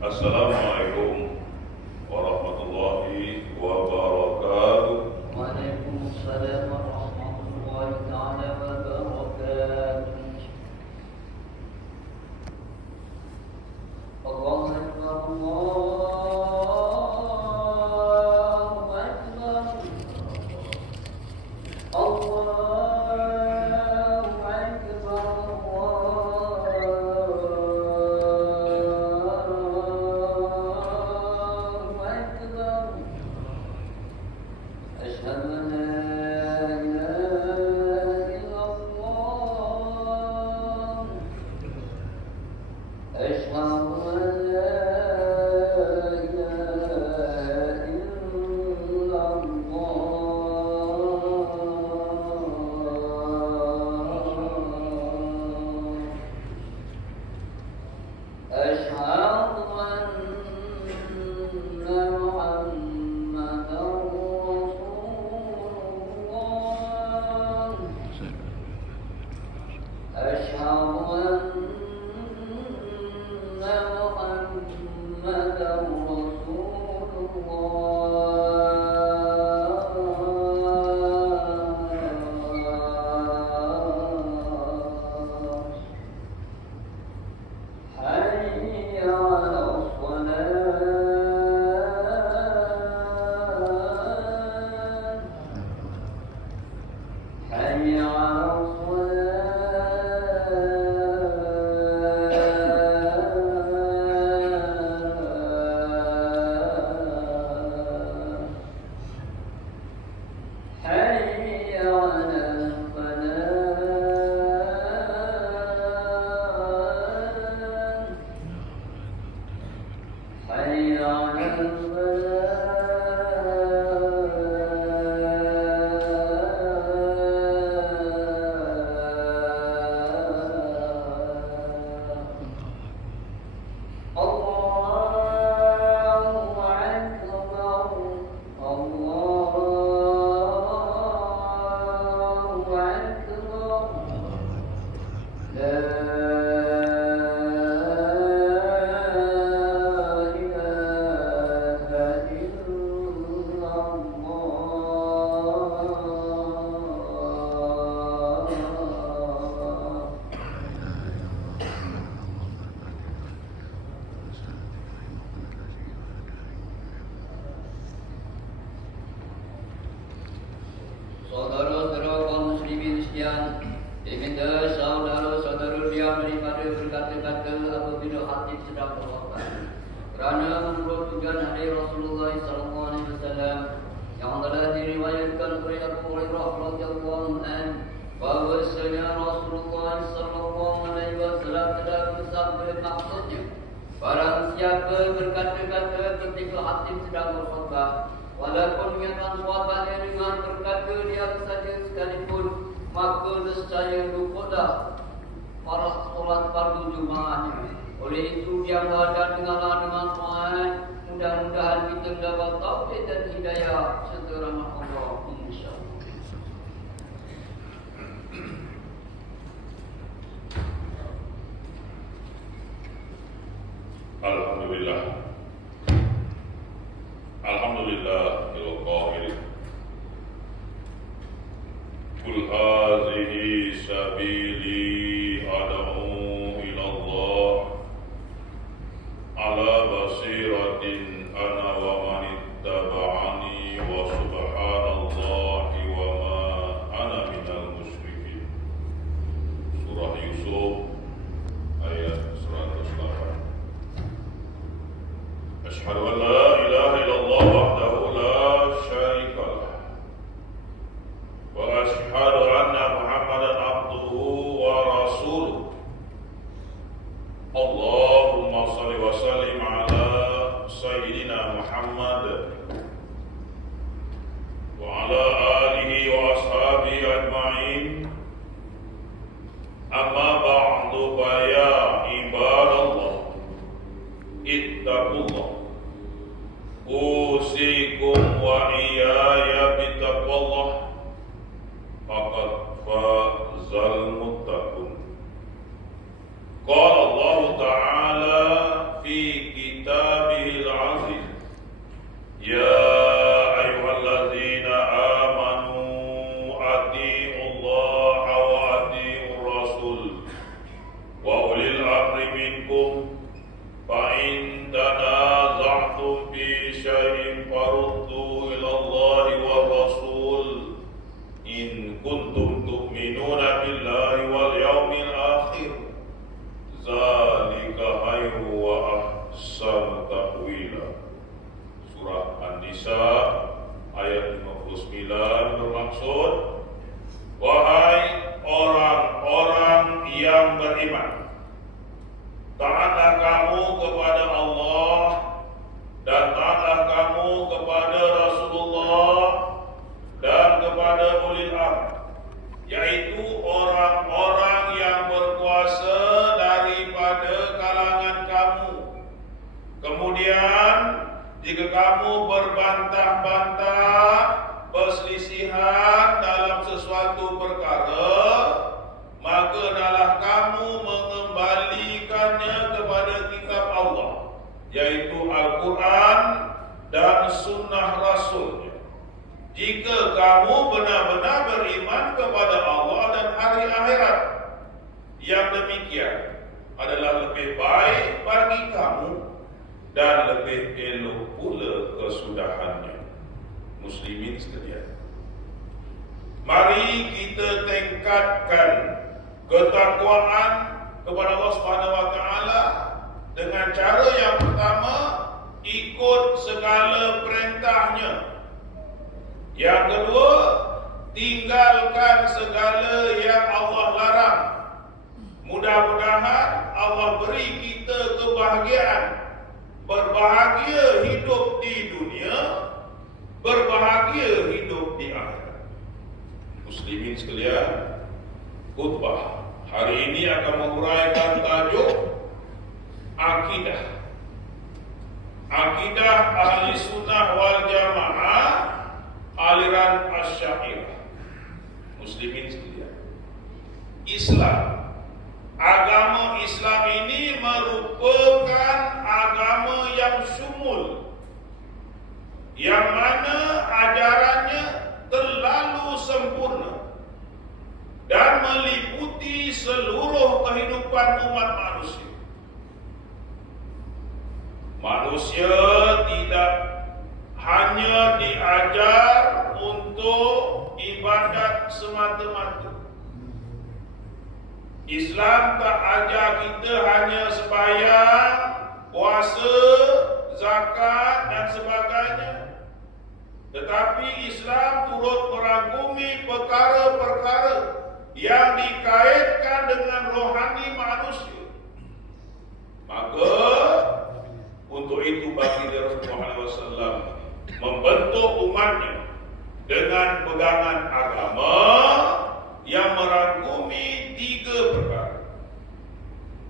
Assalamualaikum warahmatullahi wabarakatuh. Waalaikumsalam warahmatullahi taala wabarakatuh. Allahu Akbar, Allahu Akbar, Allahu saudara-saudara kaum muslimin sekalian, diminta saudara-saudara diam daripada berkata-kata apabila hati sedang berkorban. Kerana menurut tujuan hadis Rasulullah SAW yang telah diriwayatkan oleh Abu Hurairah radhiyallahu anhu, bahwasanya Rasulullah SAW telah bersabda, maksudnya, barang siapa berkata-kata ketika hati sedang berkorban, walaupun niatan sahabatnya dengan berkata dia saja sekalipun, maka nescaya luputlah para solat fardu Jumaatnya. Oleh itu dia berada dengan Tuhan. Mudah-mudahan kita dapat taufik dan hidayah serta rahmat Allah, insya-Allah. Alhamdulillah. Alhamdulillah il-qahir. Qul hazihi sabili ad'u ila Allah ala basiratin ana wa man ittaba'ani wa subhanallahi wa ma ana minal musyrikin. Surah Yusuf ayat 108. Asyhadu an la ilaha illallah wahdahu la syarika lah wa asyhadu anna Muhammadan abduhu wa rasuluh. Allahumma shalli wa sallim ala sayyidina Muhammad wa ala alihi wa ashabihi ajma'in. Amma ba'du, fa ya ibadallah ittaqullah. Usikum wa iyaya bitaqwallah, faqad fazal muttaqun. Qala Allah Ta'ala fi kitab فإن تنازعتم في شيء فردوه إلى الله والرسول إن كنتم تؤمنون بالله واليوم الآخر ذلك خير وأحسن تأويلا. Surah An-Nisa ayat 59 bermaksud, wahai orang-orang yang beriman, taatlah kamu kepada Allah dan taatlah kamu kepada Rasulullah dan kepada ulil amr, yaitu orang-orang yang berkuasa daripada kalangan kamu. Kemudian jika kamu berbantah-bantah perselisihan dalam sesuatu perkara, maka hendaklah kamu mengembalikannya kepada kitab Allah, yaitu Al-Quran dan sunnah Rasulnya. Jika kamu benar-benar beriman kepada Allah dan hari akhirat, yang demikian adalah lebih baik bagi kamu dan lebih elok pula kesudahannya. Muslimin sekalian, mari kita tingkatkan ketakwaan kepada Allah Subhanahu wa taala dengan cara yang pertama, ikut segala perintahnya. Yang kedua, tinggalkan segala yang Allah larang. Mudah-mudahan Allah beri kita kebahagiaan, berbahagia hidup di dunia, berbahagia hidup di akhirat. Muslimin sekalian, khutbah hari ini akan menguraikan tajuk akidah. Akidah ahli sunnah wal jamaah, aliran Asy'ariyah. Muslimin sekalian, agama Islam ini merupakan agama yang syumul, yang mana ajarannya terlalu sempurna dan meliputi seluruh kehidupan umat manusia. Manusia tidak hanya diajar untuk ibadat semata-mata. Islam tak ajar kita hanya sembahyang, puasa, zakat dan sebagainya. Tetapi Islam turut merangkumi perkara-perkara yang dikaitkan dengan rohani manusia. Maka untuk itu baginda Rasulullah SAW membentuk umatnya dengan pegangan agama yang merangkumi 3 perkara,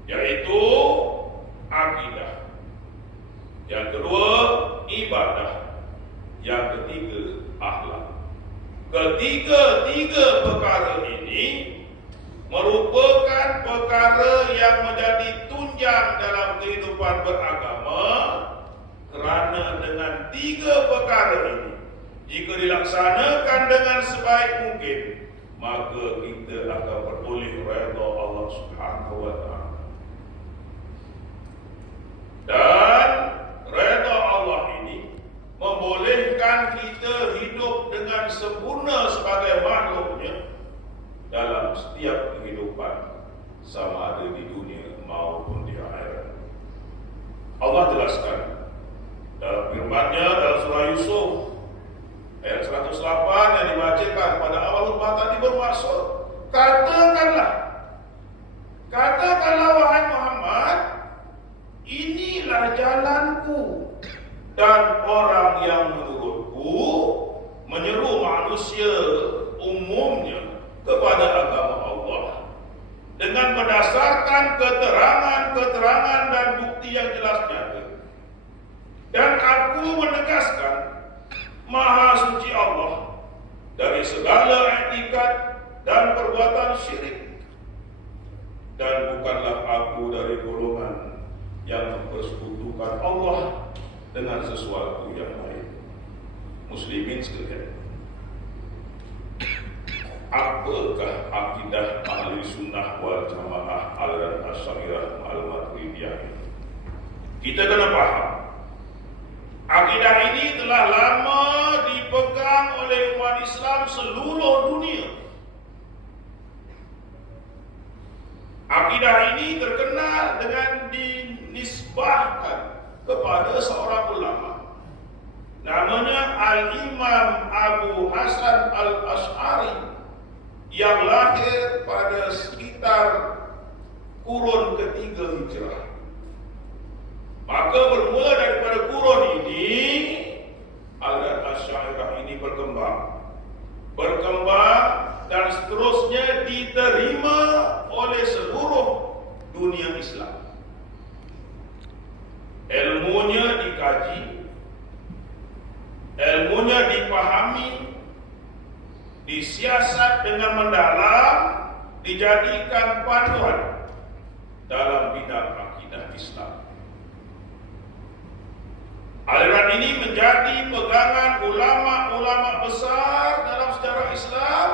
yaitu akidah, yang kedua ibadah, yang ketiga akhlak. Ketiga-tiga perkara ini merupakan perkara yang menjadi tunjang dalam kehidupan beragama, kerana dengan 3 perkara ini, jika dilaksanakan dengan sebaik mungkin, maka kita akan beroleh redha Allah Subhanahu wa taala. Dan redha Allah ini membolehkan kita hidup dengan sempurna sebagai makhluknya dalam setiap kehidupan, sama ada di dunia maupun di akhirat. Allah jelaskan dalam firman-Nya dalam surah Yusuf ayat 108 yang dibacakan pada awal khutbah tadi bermaksud, katakanlah wahai Muhammad, inilah jalanku dan orang yang menurutku menyeru manusia umumnya kepada agama Allah dengan berdasarkan keterangan dan bukti yang jelas nyata. Dan aku menegaskan Maha suci Allah dari segala etikat dan perbuatan syirik, dan bukanlah aku dari golongan yang mempersekutukan Allah dengan sesuatu yang lain. Muslimin sekalian, apakah akidah ahli sunnah wal jamaah aliran Asy'ariyah al-Maturidiyah ini? Kita kena faham, akidah ini telah lama dipegang oleh umat Islam seluruh dunia. Akidah ini terkenal dengan dinisbahkan kepada seorang ulama, namanya Al-Imam Abu Hasan Al-Asy'ari, yang lahir pada sekitar kurun ketiga Hijrah. Maka bermula daripada kurun ini, aliran Asy'ariyah ini berkembang dan seterusnya diterima oleh seluruh dunia Islam. Ilmunya dikaji, ilmunya dipahami, disiasat dengan mendalam, dijadikan panduan dalam bidang akidah Islam. Aliran ini menjadi pegangan ulama-ulama besar dalam sejarah Islam.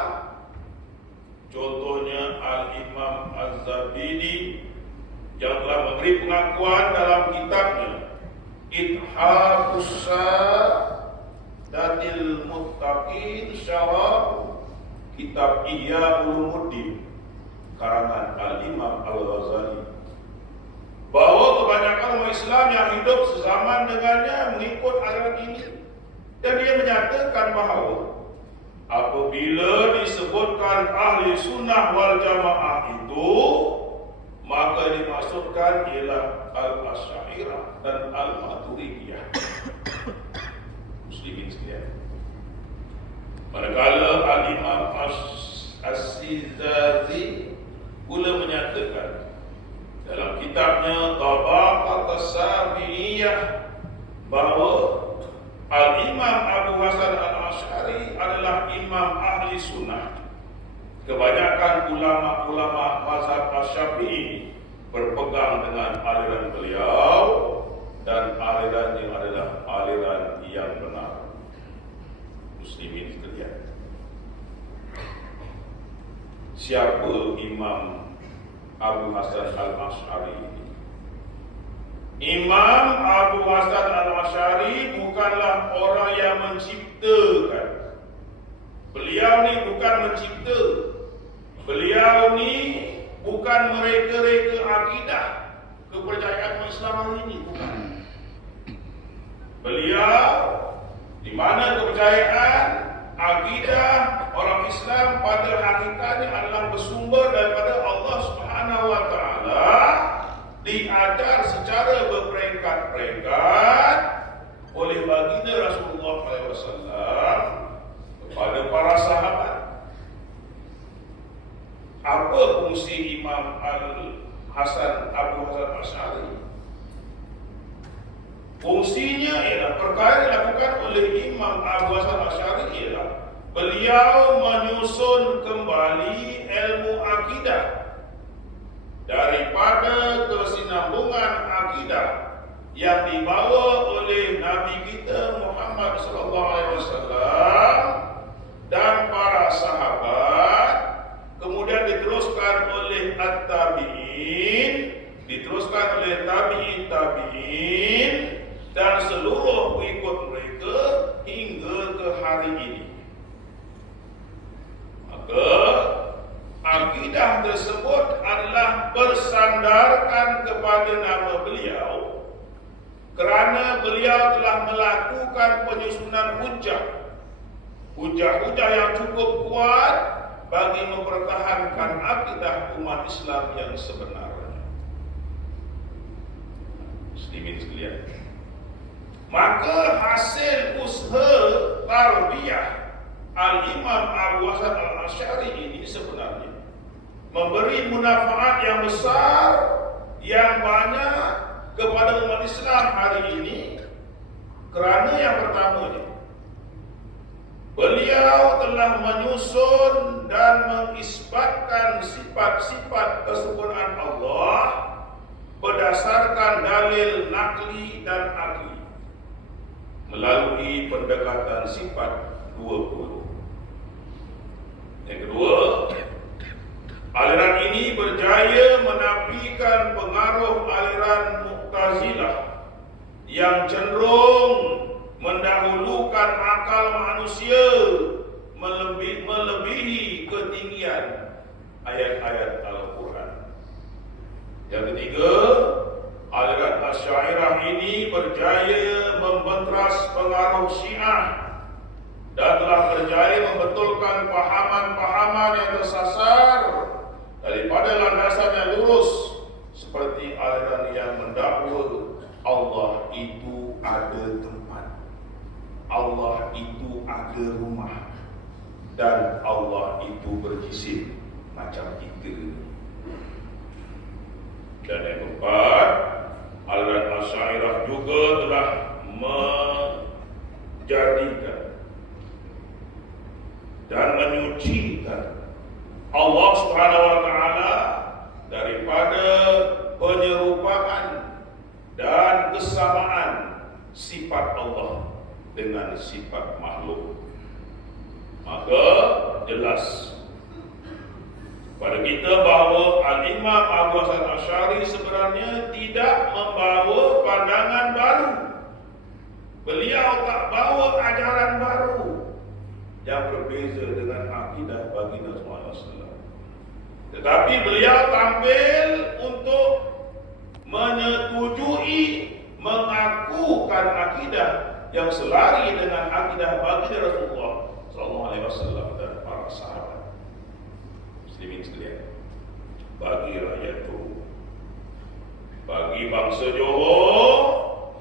Contohnya Al-Imam Az-Zabidi yang telah memberi pengakuan dalam kitabnya Ithafus Sa'datil Muttaqin, syarah kitab Ihya Ulumuddin karangan Al-Imam Al-Ghazali, bahwa kebanyakan umat Islam yang hidup sezaman dengannya mengikut aliran ini, dan dia menyatakan bahawa apabila disebutkan ahli sunnah wal jamaah itu, maka dimaksudkan ialah Al-Asy'ariyah dan Al-Maturidiyah. Muslimin sekalian, manakala Al-Imam As-Sizazi pula menyatakan dalam kitabnya Tabaqat As-Safi'iyah bahawa Al-Imam Abu Hasan Al-Asy'ari adalah imam ahli sunnah. Kebanyakan ulama-ulama mazhab Asy-Syafi'i berpegang dengan aliran beliau, dan alirannya adalah aliran yang benar. Muslimin sekalian, siapa Imam Abu Hasan Al-Asy'ari ini? Imam Abu Hasan Al-Asy'ari bukanlah orang yang menciptakan. Beliau ni bukan mencipta. Beliau ni bukan mereka-reka akidah kepercayaan Islam hari ini, bukan. Beliau di mana kepercayaan akidah orang Islam pada hakikatnya adalah bersumber daripada Allah Subhanahu wa taala, diajar secara berperingkat-peringkat oleh baginda Rasulullah SAW kepada para sahabat. Apa fungsi Imam Al-Hasan Abu Hasan Asy'ari? Fungsinya ialah perkara dilakukan oleh Imam Abu Hasan Asy'ari ialah beliau menyusun kembali ilmu akidah daripada kesinambungan akidah yang dibawa oleh Nabi kita Muhammad sallallahu alaihi wasallam dan para sahabat, kemudian diteruskan oleh at-tabi'in, diteruskan oleh tabi'in, dan seluruh pengikut mereka hingga ke hari ini. Maka akidah tersebut adalah bersandarkan kepada nama beliau, kerana beliau telah melakukan penyusunan hujah-hujah yang cukup kuat bagi mempertahankan akidah umat Islam yang sebenarnya. Muslimin sekalian, maka hasil usaha tarbiyah Al-Imam Abu Hasan Al-Asy'ari ini sebenarnya memberi manfaat yang besar, yang banyak kepada umat Islam hari ini. Kerana yang pertamanya, beliau telah menyusun dan mengisbatkan sifat-sifat kesempurnaan Allah berdasarkan dalil nakli dan akli melalui pendekatan sifat 20. Yang kedua, aliran ini berjaya menafikan pengaruh aliran Mu'tazilah yang cenderung mendahulukan akal manusia melebihi ketinggian ayat-ayat Al-Quran. Yang ketiga, aliran Asy'ariyah ini berjaya membentras pengaruh Syiah dan telah berjaya membetulkan pahaman-pahaman yang tersasar daripada landasan yang lurus, seperti aliran yang mendakwa Allah itu ada tempat, Allah itu ada rumah, dan Allah itu berjisim macam kita. Dan yang keempat, aliran Asy'ariyah juga telah menjadikan dan menyucikan Allah Subhanahu wa taala daripada penyerupaan dan kesamaan sifat Allah dengan sifat makhluk. Maka jelas pada kita bahawa Al-Imam Abu Hasan Asy'ari sebenarnya tidak membawa pandangan baru. Beliau tak bawa ajaran baru yang berbeza dengan akidah baginda SAW. Tetapi beliau tampil untuk menyetujui, mengakukan akidah yang selari dengan akidah baginda Rasulullah SAW dan para sahabat. Muslimin sekalian, bagi rakyat Johor, bagi bangsa Johor,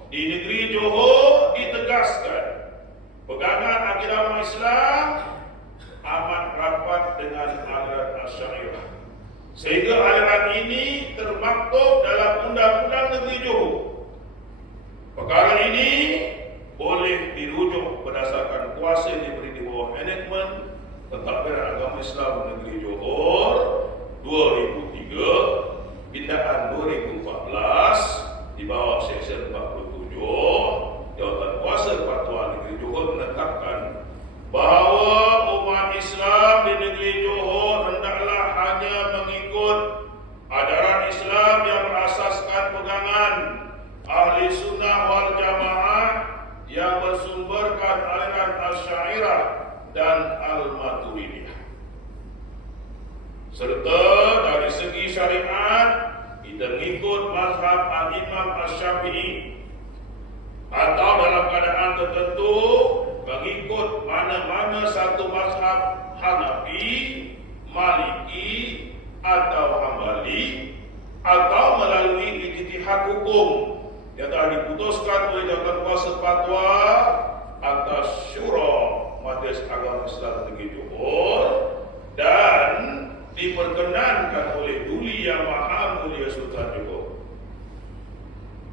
di negeri Johor ditegaskan pegangan akidah umat Islam amat rapat dengan aliran Asy'ariyah, sehingga aliran ini termaktub dalam undang-undang negeri Johor. Perkara ini boleh dirujuk berdasarkan kuasa yang diberi di bawah enactment Pentadbiran Agama Islam Negeri Johor 2003 pindaan 2014 di bawah Seksyen 47 Jawatan Kuasa Kepatuan Negeri Johor menetapkan bahawa umat Islam di negeri Johor hendaklah hanya mengikut ajaran Islam yang berasaskan pegangan Ahli Sunnah wal Jamaah yang bersumberkan aliran Asy'ariyah dan Al-Maturidiyah. Serta dari segi syariat kita mengikut mazhab Al-Imam Asy-Syafi'i, atau dalam keadaan tertentu mengikut mana-mana satu mazhab Hanafi, Maliki atau Hambali, atau melalui ijtihad hukum yang telah diputuskan oleh Jawatan Kuasa Fatwa atas Syura Majlis Agama Islam Negeri Johor dan diperkenankan oleh Duli Yang Maha Mulia Sultan Johor.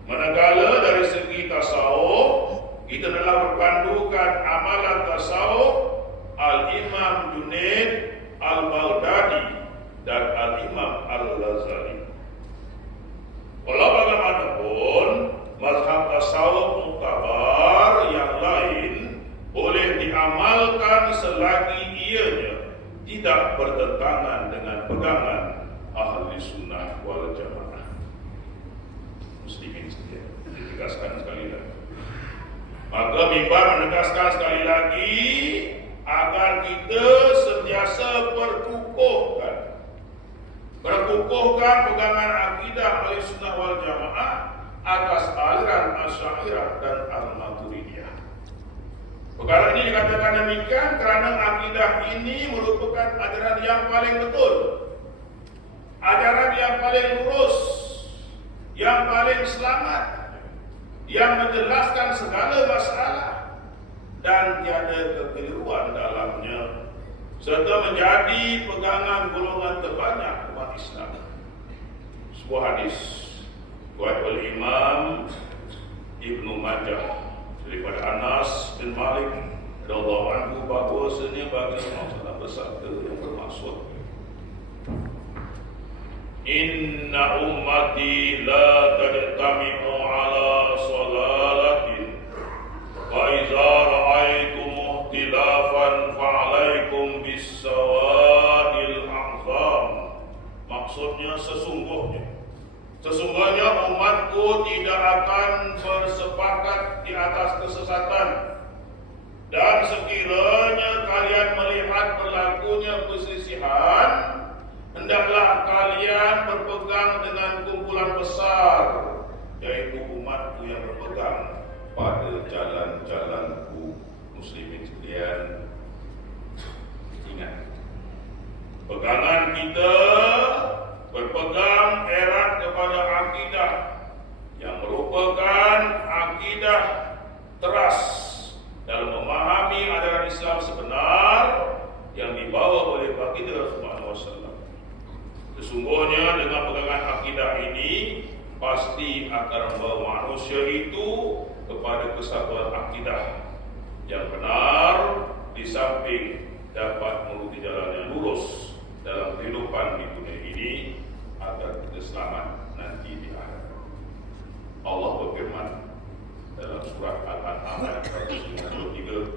Manakala dari segi tasawuf, kita telah berpandukan amalan tasawuf Al-Imam Junaid Al-Baghdadi dan Al-Imam Al-Ghazali. Walau bagaimanapun, mazhab tasawuf muktabar yang lain boleh diamalkan selagi ianya tidak bertentangan dengan pegangan Ahli Sunnah wal Jamaah. Muslimin sekalian, ditegaskan sekali lagi. Maka mimbar menegaskan sekali lagi agar kita sentiasa berkukuhkan pegangan akidah Ahli Sunnah wal Jamaah atas aliran Asy'ariyah dan Al-Maturidiyah. Perkara ini dikatakan demikian kerana akidah ini merupakan ajaran yang paling betul, ajaran yang paling lurus, yang paling selamat, yang menjelaskan segala masalah dan tiada kekeliruan dalamnya, serta menjadi pegangan golongan terbanyak umat Islam. Sebuah hadis riwayat oleh Imam Ibnu Majah daripada Anas bin Malik radhiyallahu anhu bahwasanya bagi Rasulullah bersabda yang bermaksud, Inna ummati la tajtami'u ala salalatin fa iza ra'aytum ikhtilafan fa'alaikum bis-sawadil a'zam. Maksudnya sesungguhnya umatku tidak akan jangan bersepakat di atas kesesatan. Dan sekiranya kalian melihat berlakunya perselisihan, hendaklah kalian berpegang dengan kumpulan besar, yaitu umatku yang berpegang pada jalan-jalanku. Muslimin sekalian, ingat, pegangan kita berpegang erat kepada akidah yang merupakan akidah teras dalam memahami ajaran Islam sebenar yang dibawa oleh baginda Rasulullah SAW. Sesungguhnya dengan pegangan akidah ini pasti akan membawa manusia itu kepada kesatuan akidah yang benar, di samping dapat menuju jalan yang lurus dalam kehidupan di dunia ini agar kita selamat nanti di akhirat. Allah berfirman dalam surah Al-An'am ayat 193,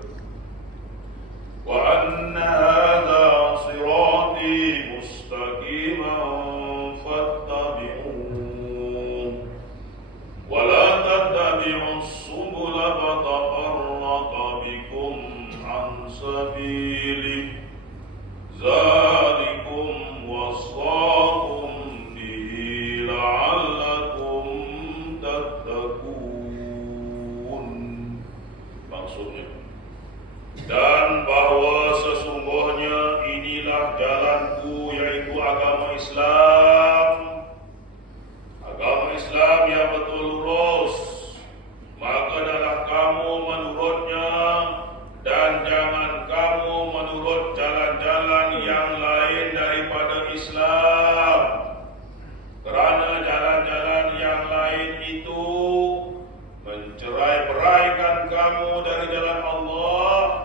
wa anna hadza sirati mustaqiman fattabi'uhu wa la tattabi'us subula fatafarraqa bikum an sabilihi zalikum wasaqum bihi la'allakum tattaqun. Maksudnya, dan bahwa sesungguhnya inilah jalanku, yaitu agama Islam. Agama Islam yang betul lurus, maka adalah kamu menurutnya, dan jangan kamu menurut jalan-jalan yang lain daripada Islam. Kerana jalan-jalan yang lain itu mencerai-beraikan kamu dari jalan Allah.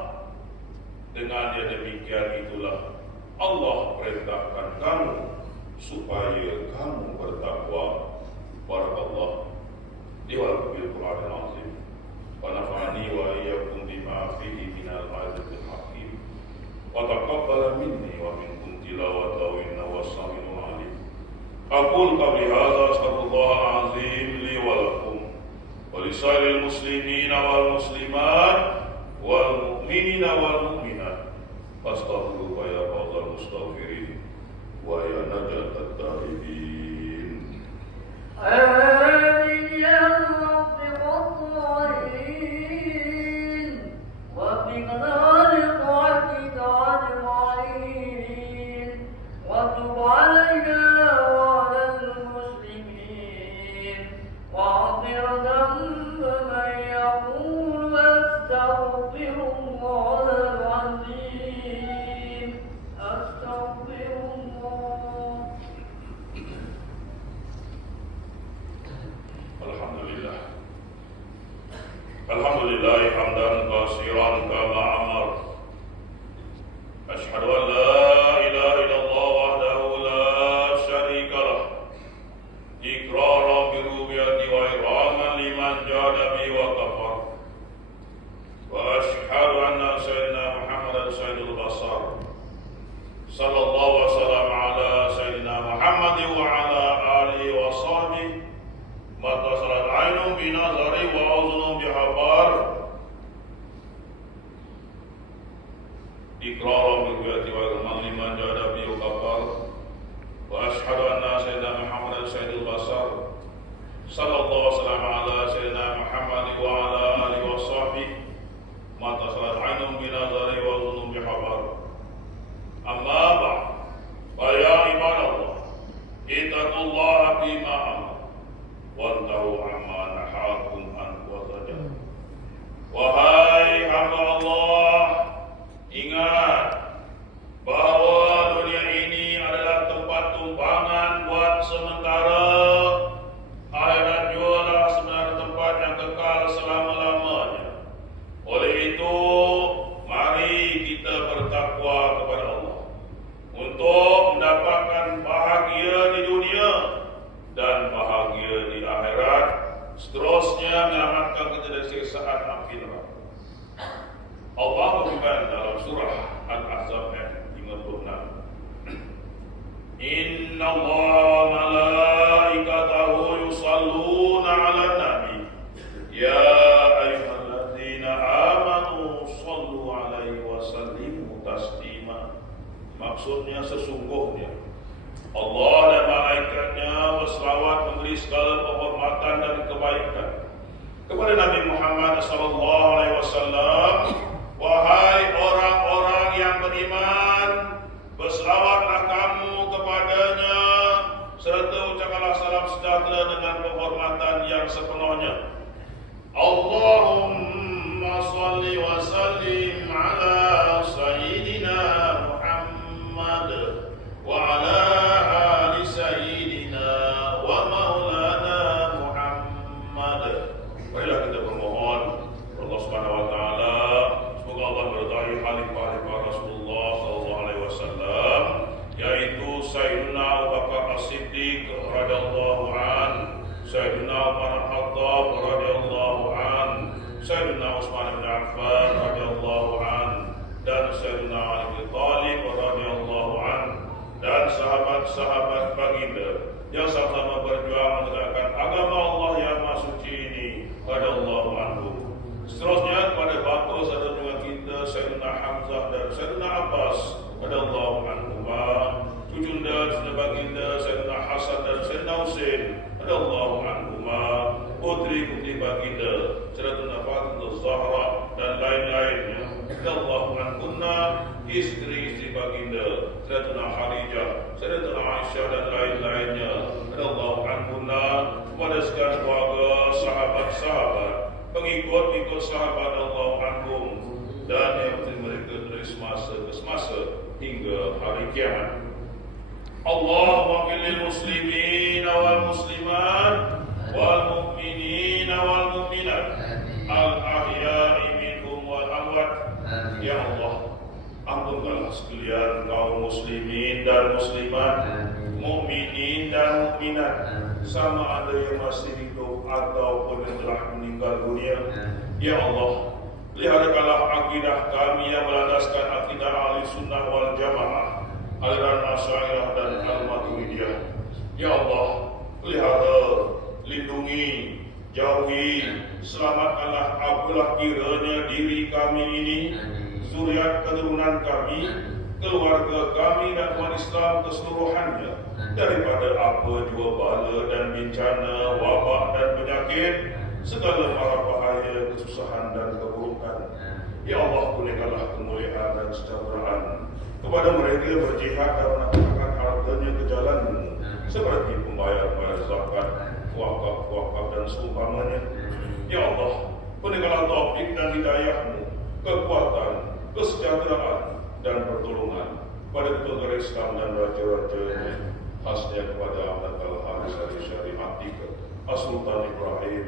Dengan dia demikian itulah Allah perintahkan kamu supaya kamu bertakwa. Barakallah li wa bil Qur'anil azim. Wa nafa'ani wa iyyakum bima fihi minal ayatil hakim. Wa taqabbal minni wa minkum tilawatahu innahu was-sami'ul 'alim. Aqul qawli hadza astaghfirullahal azim li wa lakum wa lisairil muslimina wal muslimat wal mu'minina wal mu'minat. Astaghfiru wa ya fawzal mustaghfirin wa ya najatat taibin. آمين يا رب الضالين وفقنا لطاعتك أجمعين وتب علينا وعلى المسلمين واغفر ذنب من يقول أستغفر الله العظيم أستغفر الله. Alhamdulillah hamdan katsiran kama amar. Asyhadu an la ilaha illallah wahdahu la syarika lah. Iqraran bi rububiyyati wa iraman liman jahada bi wa kafar. Wa asyhadu anna sayyidina Muhammadan sayyidul basar. Sallallahu wa sallam ala sayyidina Muhammad wa ala alihi wa sahbihi. Mata salat ainun binazari wa uzunun bihabar. Iqraran bi-ru'yati wa irman liman jahada bi kafar. Wa asyhadu anna sayyidina Muhammadan sayyidul basar. Sallallahu wasallam ala sayyidina Muhammad wa ala alihi wa sahbihi. Mata salat ainun binazari wa uzunun bihabar. Amma ba'd. Fa ya ibadallah, ittaqullaha bima amara wantahu amma nahakum an wa zajar. Wahai hamba Allah, ingat bahawa dunia ini adalah tempat tumpangan buat sementara. Akhirat juga sebenarnya tempat yang kekal selama-lamanya. Oleh itu, mari kita bertakwa kepada Allah untuk mendapatkan bahagia di dunia dan bahagia di akhirat, seterusnya menyelamatkan kita dari siksaan api neraka. Allah berfirman dalam surah Al-Ahzab ayat 56, Inna Allah wa malaikatahu yusalluna ala nabi yang sepenuhnya. Allahumma salli wa sallim ala Sayyidina Muhammad wa ala ali Sayyidina wa maulana Muhammad. Marilah kita bermohon Allah Subhanahu wa taala, semoga Allah meridai khalifah Rasulullah sallallahu alaihi wasallam, yaitu Sayyidina Abu Bakar As-Siddiq radhiyallahu an, Sayyidina Umar Al-Khattab radhiyallahu an, Sayyidina Utsman bin Affan radhiyallahu an, dan Sayyidina Ali bin Thalib radhiyallahu an, dan sahabat-sahabat baginda yang sama-sama berjuang menegakkan agama Allah yang Maha Suci ini radhiyallahu anhum. Seterusnya kepada bapa saudara kita Sayyidina Hamzah dan Sayyidina Abbas radhiyallahu anhuma, cucunda baginda Sayyidina Hasan dan Sayyidina Husain radhiyallahu anhuma, putri-putri baginda Sayyidatuna Fatimah Zahra dan lain-lainnya radhiyallahu anhunna, istri-istri baginda Sayyidatuna Khadijah, Sayyidatuna Aisyah dan lain-lainnya radhiyallahu anhunna, kepada sekalian keluarga, sahabat-sahabat, pengikut-pengikut sahabat radhiyallahu anhum, dan yang penting mereka dari semasa ke semasa hingga hari kiamat. Allahumma qil muslimin wal muslimat wal mu'minin wal mu'minat al ahya'i minhum wal amwat. Ya Allah, ampunkanlah sekalian kaum muslimin dan muslimat, mukminin dan mukminat, sama ada yang masih hidup ataupun yang telah meninggal dunia. Ya Allah, peliharakanlah akidah kami yang berlandaskan akidah ahli sunnah wal jamaah, aliran Asy'ariyah dan Al-Maturidiyah. Ya Allah, pelihara, lindungi, jauhi, selamatkanlah apalah kiranya diri kami ini, zuriat keturunan kami, keluarga kami dan umat Islam keseluruhannya daripada apa jua bala dan bencana, wabak dan penyakit, segala mara bahaya, kesusahan dan keburukan. Ya Allah, kurniakanlah kemuliaan dan kesejahteraan kepada mereka yang berjihad dan menafkahkan hartanya ke jalan-Mu, seperti pembayar zakat, wakaf dan seumpamanya. Ya Allah, kurniakanlah taufik dan hidayah-Mu, kekuatan, kesejahteraan dan pertolongan pada ketua Islam dan raja-rajanya, khasnya kepada Ahmad Al-Haris Al-Syariah As-Sultan Ibrahim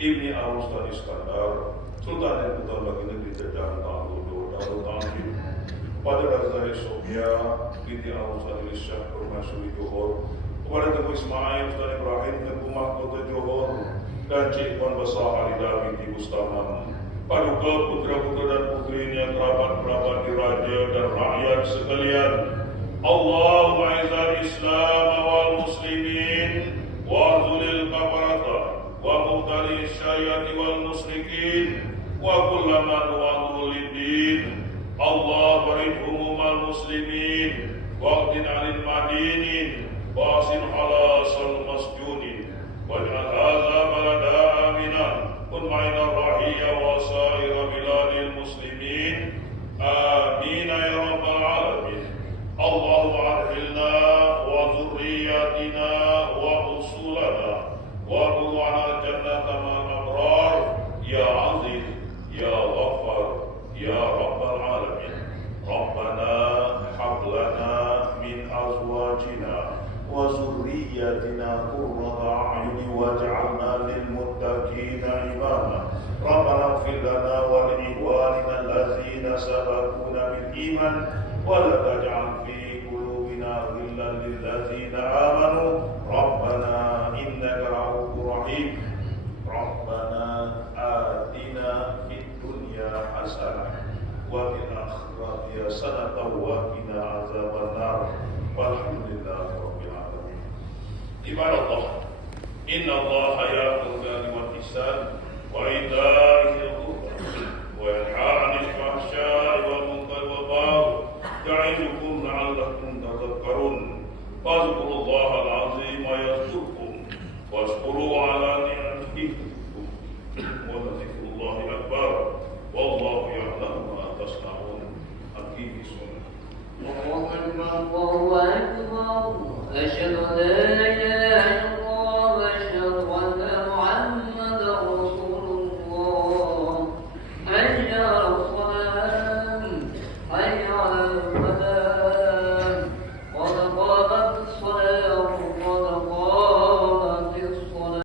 Ibni Al-Sultan Iskandar, Sultan yang Putra bagi negeri Jeddah Darul Ta'amim, pada Raja Sofia binti Al-Sultan Isyah Permasyuri Johor, kepada Tengku Ismail Sultan Ibrahim Tengku Mahkota Johor, dan Cik Tuan Besar Halida binti Mustamam, paduka putra-putra dan putrinya, kerabat-kerabat diraja dan rakyat sekalian. Allahumma izzal Islam wal muslimin wa zulil kafarata wa mubtali syayati wal musyrikin wa kullaman wa din. Allah barik umumal muslimin wa qtin alil madinin wa asin halasal masjunin waj'al hadha balada aminan kun ma'ina rahiyya wa sa'ira biladil muslimin. Amin ya rabbal alamin. Allahumma arhilna wa zurriyatina wa usulana wa ru'ana jannata ma'al abrar ya aziz ya ghaffar ya rabbal alamin. Rabbana hablana min azwajina wa zurriyatina qurrata a'yuni waj'alna lil muttaqina imama. Rabbana ighfir lana wa li ikhwanina allazina sabaquna bil iman wa la taj'al fi qulubina ghillan lil ladzina amanu rabbana innaka ra'ufur rahim. Rabbana atina fid dunya hasanah wa fil akhirati hasanah wa qina azabannar. Walhamdulillahi rabbil alamin. Ibadallah, inna Allah ya'muru